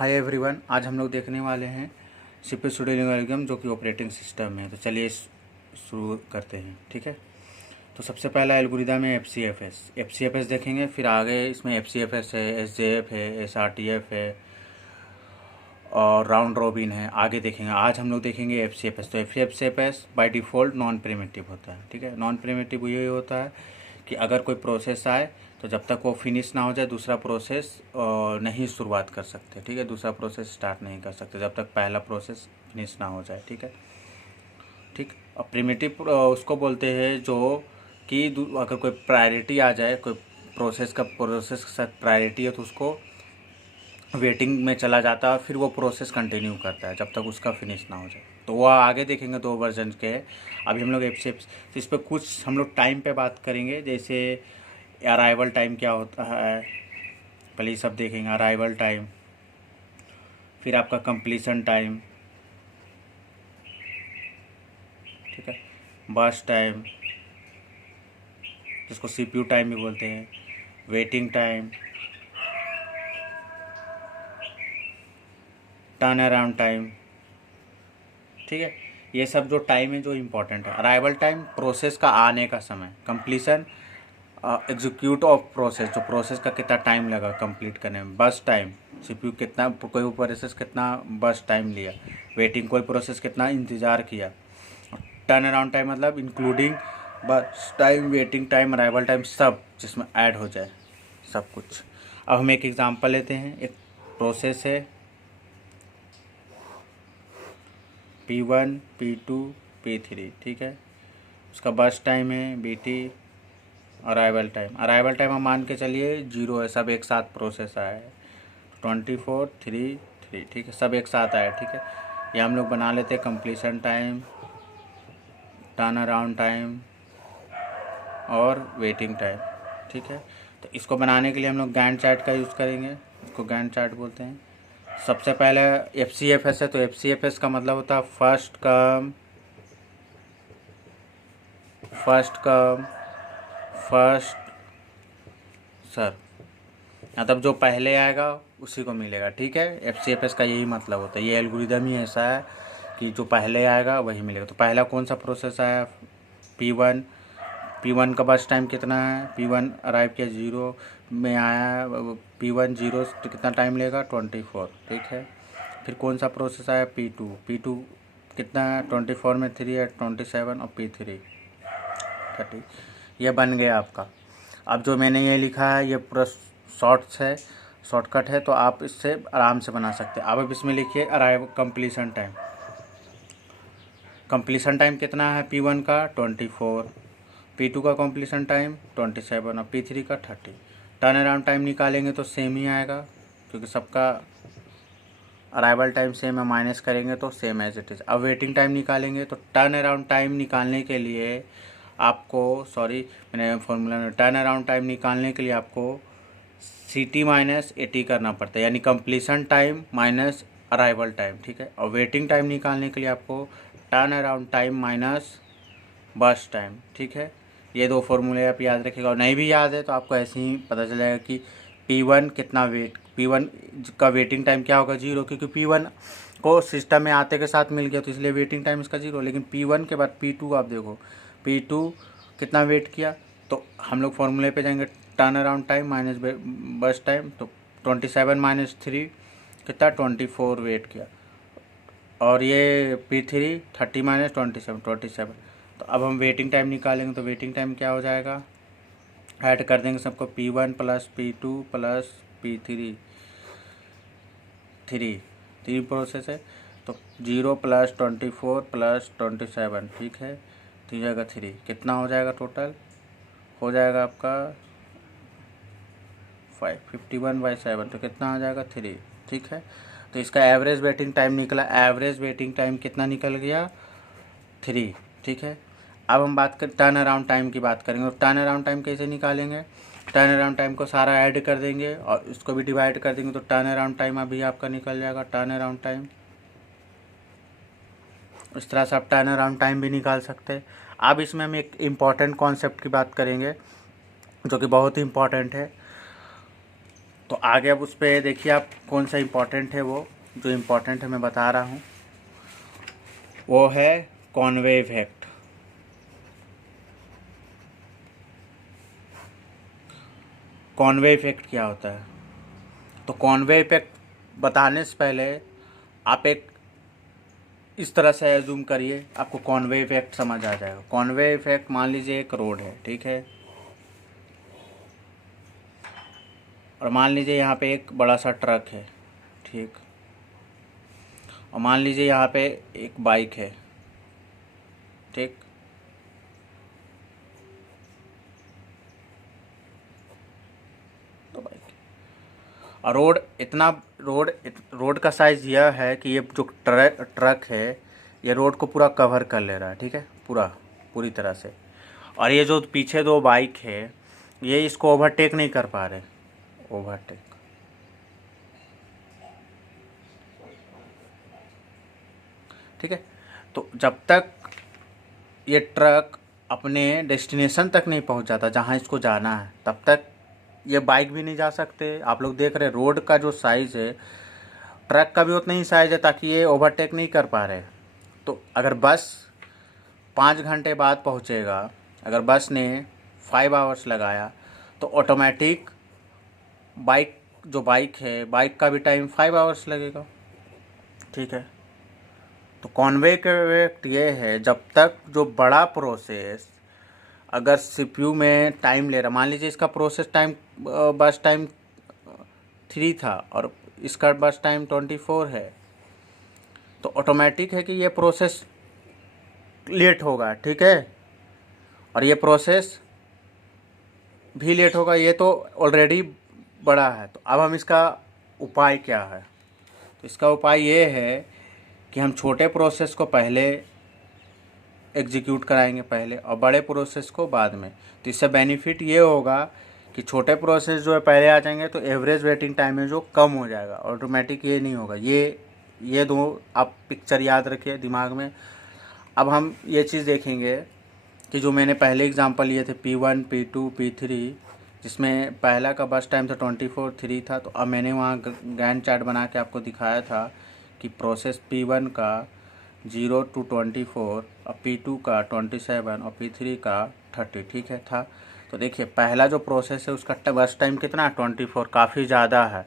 Hi everyone, आज हम लोग देखने वाले हैं सीपीयू शेड्यूलिंग एल्गोरिथम जो कि ऑपरेटिंग सिस्टम है। तो चलिए शुरू करते हैं। ठीक है, तो सबसे पहला एल्गोरिथम है एफ सी एफ एस देखेंगे। फिर आगे इसमें एफ सी एफ एस है, एस जे एफ है, एस आर टी एफ है और राउंड रॉबिन है। आगे देखेंगे। आज हम लोग देखेंगे एफ सी एफ एस। तो F C F S by default non primitive होता है। ठीक है, नॉन प्रिमिटिव ये होता है कि अगर कोई प्रोसेस आए तो जब तक वो फिनिश ना हो जाए दूसरा प्रोसेस नहीं शुरुआत कर सकते। ठीक है, दूसरा प्रोसेस स्टार्ट नहीं कर सकते जब तक पहला प्रोसेस फिनिश ना हो जाए। ठीक है, ठीक। अब प्रिमिटिव उसको बोलते हैं जो कि अगर कोई प्रायोरिटी आ जाए, कोई प्रोसेस के साथ प्रायोरिटी है तो उसको वेटिंग में चला जाता है, फिर वो प्रोसेस कंटिन्यू करता है जब तक उसका फिनिश ना हो जाए। तो वो आगे देखेंगे, 2 वर्जन के। अभी हम लोग तो इस पर कुछ हम लोग टाइम पे बात करेंगे, जैसे अराइवल टाइम क्या होता है, पहले ये सब देखेंगे। अराइवल टाइम, फिर आपका कंप्लीशन टाइम, ठीक है, बर्स्ट टाइम जिसको सीपीयू टाइम भी बोलते हैं, waiting time, turn around time. ठीक है, ये सब जो टाइम है जो इम्पोर्टेंट है। अराइवल टाइम प्रोसेस का आने का समय, कंप्लीशन एग्जीक्यूट ऑफ प्रोसेस, जो प्रोसेस का कितना टाइम लगा कंप्लीट करने में। बस टाइम, सीपीयू कितना, कोई प्रोसेस कितना बस टाइम लिया। वेटिंग, कोई प्रोसेस कितना इंतज़ार किया। टर्न अराउंड टाइम मतलब इंक्लूडिंग बस time, waiting time, arrival time, सब जिसमें ऐड हो जाए सब कुछ। अब हम एक एग्जांपल लेते हैं। एक प्रोसेस है P1, P2, P3। ठीक है, उसका बस टाइम है BT। अराइवल टाइम हम मान के चलिए 0 है, सब एक साथ प्रोसेस आया है। 24, 3, 3। ठीक है, सब एक साथ आया। ठीक है, ये हम लोग बना लेते हैं completion time, turn around time और वेटिंग टाइम। ठीक है, तो इसको बनाने के लिए हम लोग गैंट चार्ट का यूज़ करेंगे। इसको गैंट चार्ट बोलते हैं। सबसे पहले एफ सी एफ एस है, तो एफ सी एफ एस का मतलब होता है फर्स्ट कम फर्स्ट सर, मतलब जो पहले आएगा उसी को मिलेगा। ठीक है, एफ सी एफ एस का यही मतलब होता है। ये एल्गोरिदम ही ऐसा है कि जो पहले आएगा वही मिलेगा। तो पहला कौन सा प्रोसेस आया, P1 का बस टाइम कितना है, P1 अराइव किया 0 में आया। P1 0 कितना टाइम लेगा, 24। ठीक है, फिर कौन सा प्रोसेस आया, P2 कितना है, 24 में 3 है, 27 और P3 30। ये बन गया आपका। अब जो मैंने ये लिखा है ये पूरा शॉर्टकट है, तो आप इससे आराम से बना सकते हैं। अब इसमें लिखिए अराइव कंप्लीशन टाइम कितना है, P1 का 24, P2 का कंप्लीशन टाइम 27 और P3 का 30। टर्न अराउंड टाइम निकालेंगे तो सेम ही आएगा, क्योंकि सबका अराइवल टाइम सेम है, माइनस करेंगे तो सेम एज इट इज़। अब वेटिंग टाइम निकालेंगे तो टर्न अराउंड टाइम निकालने के लिए आपको, मैंने फॉर्मूला में, टर्न अराउंड टाइम निकालने के लिए आपको CT माइनस AT करना पड़ता है, यानी completion time minus arrival time. ठीक है, और वेटिंग टाइम निकालने के लिए आपको टर्न अराउंड टाइम माइनस बस टाइम। ठीक है, ये 2 फॉर्मूले आप याद रखिएगा। और नहीं भी याद है तो आपको ऐसे ही पता चलेगा कि P1 का वेटिंग टाइम क्या होगा, 0, क्योंकि P1 को सिस्टम में आते के साथ मिल गया तो इसलिए वेटिंग टाइम इसका 0। लेकिन P1 के बाद P2 आप देखो, P2 कितना वेट किया, तो हम लोग फॉर्मूले पे जाएंगे, टर्न अराउंड टाइम माइनस बस टाइम। तो 27 माइनस 3 कितना, 24 वेट किया। और ये P3 30 माइनस 27। तो अब हम वेटिंग टाइम निकालेंगे, तो वेटिंग टाइम क्या हो जाएगा, ऐड कर देंगे सबको, P1 plus P2 plus P3, 3 process है। तो 0 प्लस 24 प्लस 27। ठीक है, तो ये जाएगा 3, कितना हो जाएगा टोटल, हो जाएगा आपका 51/7। तो कितना आ जाएगा, 3। ठीक है, तो इसका एवरेज वेटिंग टाइम निकला। एवरेज वेटिंग टाइम कितना निकल गया, 3। ठीक है, अब हम बात कर टर्न अराउंड टाइम की बात करेंगे। तो टर्न अराउंड टाइम कैसे निकालेंगे, टर्न अराउंड टाइम को सारा ऐड कर देंगे और इसको भी डिवाइड कर देंगे, तो टर्न अराउंड टाइम अभी आपका निकल जाएगा। टर्न अराउंड टाइम इस तरह से आप टर्न अराउंड टाइम भी निकाल सकते हैं। अब इसमें हम एक इम्पॉर्टेंट कॉन्सेप्ट की बात करेंगे जो कि बहुत ही इम्पॉर्टेंट है। तो आगे अब उस पर देखिए आप कौन सा इम्पोर्टेंट है। वो जो इम्पोर्टेंट है मैं बता रहा हूँ, वो है कॉनवे इफेक्ट। कॉनवे इफेक्ट क्या होता है? तो कॉनवे इफेक्ट बताने से पहले आप एक इस तरह से एज्यूम करिए, आपको कॉनवे इफेक्ट समझ आ जाएगा। कॉनवे इफेक्ट मान लीजिए एक रोड है, ठीक है, और मान लीजिए यहाँ पे एक बड़ा सा ट्रक है, ठीक, और मान लीजिए यहाँ पे एक बाइक है, ठीक, तो बाइक और रोड का साइज़ यह है कि ये जो ट्रक है ये रोड को पूरा कवर कर ले रहा है, ठीक है, पूरी तरह से। और ये जो पीछे दो बाइक है ये इसको ओवरटेक नहीं कर पा रहे, ओवरटेक। ठीक है, तो जब तक ये ट्रक अपने डेस्टिनेशन तक नहीं पहुंच जाता जहां इसको जाना है, तब तक ये बाइक भी नहीं जा सकते। आप लोग देख रहे हैं रोड का जो साइज़ है, ट्रक का भी उतना ही साइज़ है ताकि ये ओवरटेक नहीं कर पा रहे। तो अगर बस 5 घंटे बाद पहुंचेगा, अगर बस ने 5 आवर्स लगाया, तो ऑटोमेटिक बाइक है, बाइक का भी टाइम 5 आवर्स लगेगा, ठीक है। तो कॉनवे इफेक्ट ये है, जब तक जो बड़ा प्रोसेस अगर सीपीयू में टाइम ले रहा, मान लीजिए इसका प्रोसेस टाइम बस टाइम 3 था और इसका बस टाइम 24 है, तो ऑटोमेटिक है कि ये प्रोसेस लेट होगा, ठीक है, और ये प्रोसेस भी लेट होगा, ये तो ऑलरेडी बड़ा है। तो अब हम इसका उपाय क्या है? तो इसका उपाय ये है कि हम छोटे प्रोसेस को पहले एग्जीक्यूट कराएंगे पहले और बड़े प्रोसेस को बाद में। तो इससे बेनिफिट ये होगा कि छोटे प्रोसेस जो है पहले आ जाएंगे तो एवरेज वेटिंग टाइम है जो कम हो जाएगा, ऑटोमेटिक ये नहीं होगा। ये दो आप पिक्चर याद रखिए दिमाग में। अब हम ये चीज़ देखेंगे कि जो मैंने पहले एग्जांपल लिए थे P1, P2, P3, जिसमें पहला का बस टाइम था 24:3 था, तो अब मैंने वहाँ गैंट चार्ट बना के आपको दिखाया था कि प्रोसेस P1 का 0 to 24 और P2 का 27 और P3 का 30, ठीक है था। तो देखिए पहला जो प्रोसेस है उसका बस टाइम कितना है? 24, काफ़ी ज़्यादा है।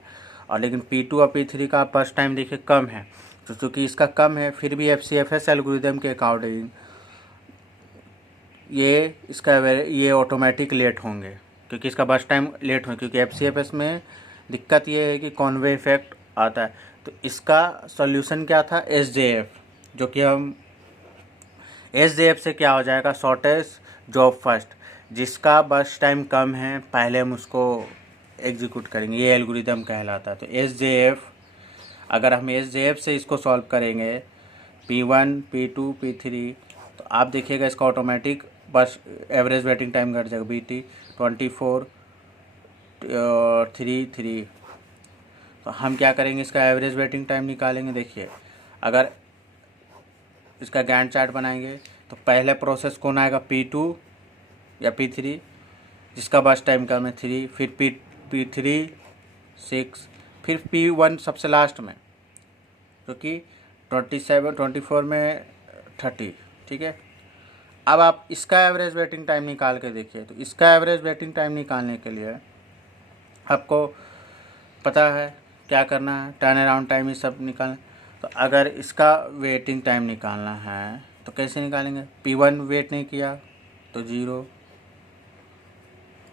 और लेकिन P2 और P3 का बस टाइम देखिए कम है। तो चूँकि इसका कम है, फिर भी FCFS एल्गोरिदम के अकॉर्डिंग ये ऑटोमेटिक लेट होंगे, क्योंकि इसका बस टाइम लेट होंगे, क्योंकि FCFS में दिक्कत ये है कि कॉनवे इफेक्ट आता है। तो इसका सॉल्यूशन क्या था? SJF, जो कि हम SJF से क्या हो जाएगा? शॉर्टेस्ट जॉब फर्स्ट, जिसका बस टाइम कम है पहले हम उसको एग्जीक्यूट करेंगे, ये एल्गोरिदम कहलाता है। तो SJF, अगर हम SJF से इसको सॉल्व करेंगे P1, P2, P3, तो आप देखिएगा इसका ऑटोमेटिक बस एवरेज वेटिंग टाइम घट जाएगा, BT 24 3 तो हम क्या करेंगे? इसका एवरेज वेटिंग टाइम निकालेंगे। देखिए अगर इसका गैंट चार्ट बनाएंगे तो पहले प्रोसेस कौन आएगा? P2 या P3, जिसका बस टाइम कम है 3, फिर P3 6, फिर P1 सबसे लास्ट में, क्योंकि 27 24 में 30, ठीक है। अब आप इसका एवरेज वेटिंग टाइम निकाल के देखिए। तो इसका एवरेज वेटिंग टाइम निकालने के लिए आपको पता है क्या करना है? टर्न अराउंड टाइम ये सब निकालना। तो अगर इसका वेटिंग टाइम निकालना है तो कैसे निकालेंगे? P1 वेट नहीं किया तो 0,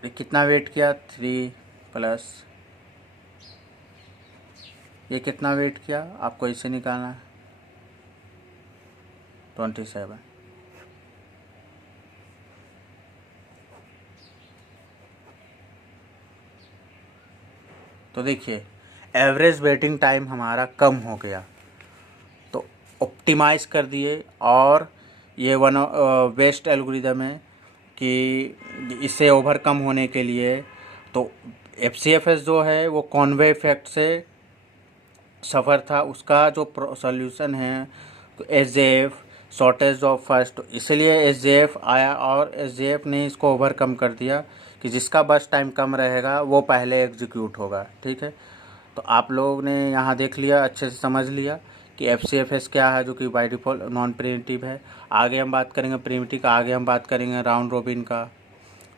कितना वेट किया? 3 प्लस ये कितना वेट किया? आपको इसे निकालना है 27। तो देखिए एवरेज वेटिंग टाइम हमारा कम हो गया, तो ऑप्टिमाइज़ कर दिए। और ये बेस्ट एल्गोरिदम है कि इससे ओवरकम होने के लिए तो FCFS जो है वो कॉनवे इफेक्ट से सफ़र था, उसका जो सॉल्यूशन है तो SJF, शॉर्टेज ऑफ फर्स्ट, तो इसलिए SJF आया और SJF ने इसको ओवरकम कर दिया, कि जिसका बस टाइम कम रहेगा वो पहले एग्जीक्यूट होगा। ठीक है, तो आप लोगों ने यहाँ देख लिया, अच्छे से समझ लिया कि FCFS क्या है, जो कि बाय डिफ़ॉल्ट नॉन प्रिमिटिव है। आगे हम बात करेंगे प्रिमिटिव का, आगे हम बात करेंगे राउंड रोबिन का,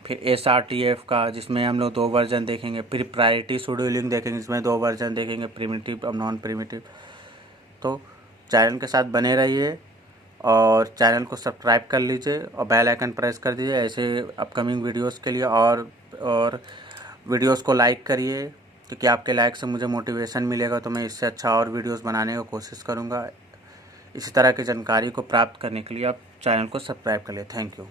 फिर SRTF का जिसमें हम लोग 2 वर्जन देखेंगे, फिर प्रायोरिटी शेड्यूलिंग देखेंगे जिसमें 2 वर्जन देखेंगे, प्रिमिटिव और नॉन प्रिमिटिव। तो चैनल के साथ बने रहिए और चैनल को सब्सक्राइब कर लीजिए और बेल आइकन प्रेस कर दीजिए ऐसे अपकमिंग वीडियोस के लिए, और वीडियोस को लाइक करिए क्योंकि आपके लाइक से मुझे मोटिवेशन मिलेगा, तो मैं इससे अच्छा और वीडियोस बनाने की कोशिश करूँगा। इसी तरह की जानकारी को प्राप्त करने के लिए आप चैनल को सब्सक्राइब कर लिए। Thank you.